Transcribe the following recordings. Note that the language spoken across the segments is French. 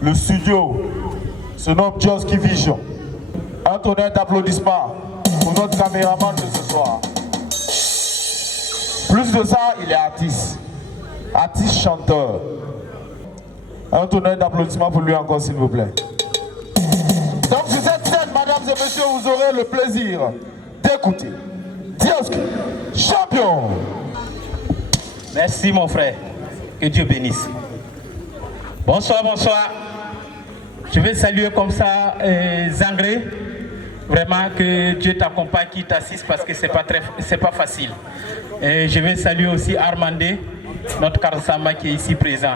le studio se nomme Joski Vision. Un tonnerre d'applaudissements pour notre caméraman de ce soir. Plus de ça, il est artiste. Artiste chanteur. Un tonnerre d'applaudissements pour lui encore, s'il vous plaît. Donc sur cette scène, mesdames et messieurs, vous aurez le plaisir d'écouter Joski, champion. Merci mon frère. Que Dieu bénisse. Bonsoir, bonsoir. Je vais saluer comme ça Zangré. Vraiment que Dieu t'accompagne, qui t'assiste parce que c'est pas facile. Et je vais saluer aussi Armandé, notre Karsama qui est ici présent.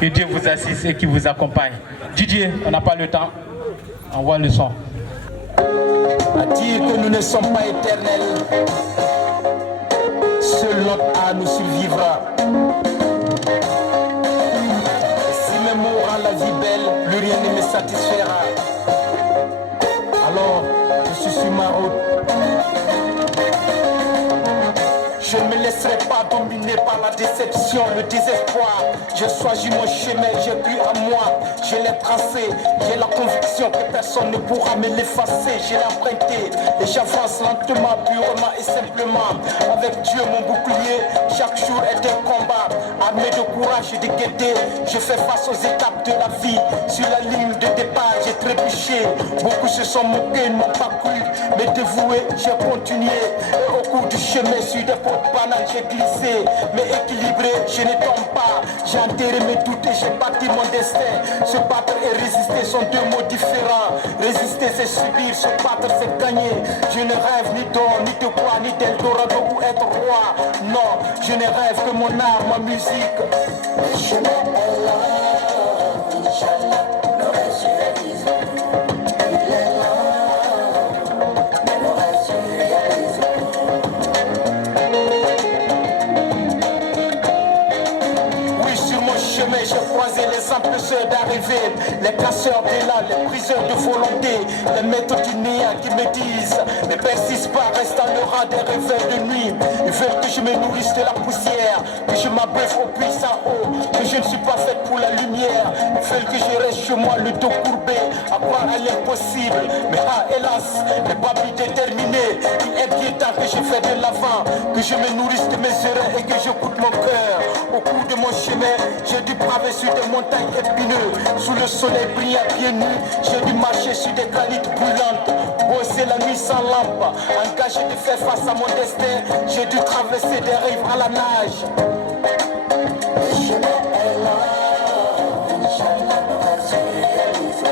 Que Dieu vous assiste et qui vous accompagne. Didier, on n'a pas le temps. Envoie le son. À dire que nous ne sommes pas éternels. Seul notre âme nous survivra. Si mes mots rendent la vie belle, plus rien ne me satisfera. Alors, je suis sur ma route. Je ne me laisserai pas dominer par la déception, le désespoir. J'ai choisi mon chemin, j'ai cru en moi, je l'ai tracé. J'ai la conviction que personne ne pourra me l'effacer. Je l'ai emprunté et j'avance lentement, purement et simplement. Avec Dieu mon bouclier, chaque jour est un combat. Armé de courage et de gaieté, je fais face aux étapes de la vie. Sur la ligne de départ, j'ai trébuché. Beaucoup se sont moqués, ne m'ont pas cru. Mais dévoué, j'ai continué. Et au cours du chemin, sur des portes banales, j'ai glissé. Mais équilibré, je ne tombe pas. J'ai enterré mes doutes et j'ai bâti mon destin. Se battre et résister sont deux mots différents. Résister, c'est subir. Se battre, c'est gagner. Je ne rêve ni d'or, ni de quoi, ni d'Eldorado ou être roi. Non, je ne rêve que mon art, ma musique. Je m'appelle là, Inch'Allah, le reste je réalise. Il est là, mais le reste je réalise. Oui, sur mon chemin, j'ai croisé les empêcheurs d'arriver, les casseurs d'élan, les briseurs de volonté, les maîtres du néant qui me disent ne persiste pas, reste dans le rang des réveils de nuit. Ils veulent que je me nourrisse de la poussière, que je m'abreuve au puissant haut, que je ne suis pas faite pour la lumière. Ils veulent que je reste chez moi le dos courbé, à croire à l'impossible. Mais ah, hélas, les papilles déterminées, il est bien temps que je fais de l'avant, que je me nourrisse de mes erreurs et que j'écoute mon cœur. Au cours de mon chemin, j'ai dû braver sur des montagnes épineuses, sous le soleil brillant pieds nus, j'ai dû marcher sur des granites brûlantes, bosser la nuit sans lampe, engagé de faire face à mon destin, j'ai dû traverser des rives à la nage. Je m'appelle là, Inch'Allah, le reste je réalise.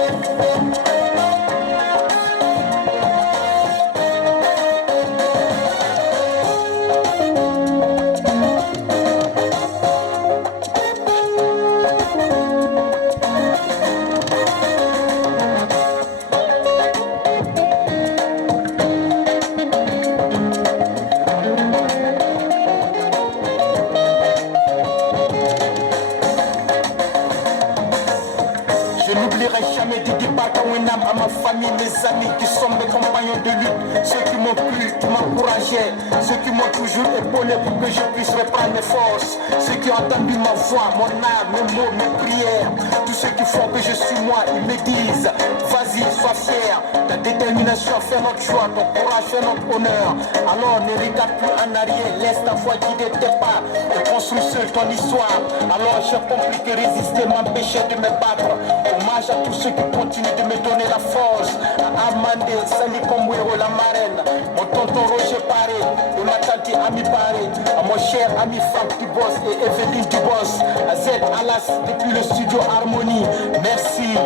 À ma famille, mes amis qui sont mes compagnons de lutte, ceux qui m'ont plu, qui m'encourageaient, ceux qui m'ont toujours épaulé pour que je puisse reprendre mes forces, ceux qui ont entendu ma voix, mon âme, mes mots, mes prières, tous ceux qui font que je suis moi, ils me disent vas-y, sois fier, ta détermination fait notre choix, ton courage fait notre honneur. Alors ne regarde plus en arrière, laisse ta voix guider tes pas et construis seul ton histoire. Alors j'ai compris que résister m'empêchait de me battre. Hommage à tous ceux qui continuent de me donner la force. À Amandé, Sali Komwero, la marraine, mon tonton Roger Paré et ma tante Ami Paré, à mon cher ami Franck Dubos et Evelyne Dubos, à Z Alas depuis le studio Harmonie. Merci.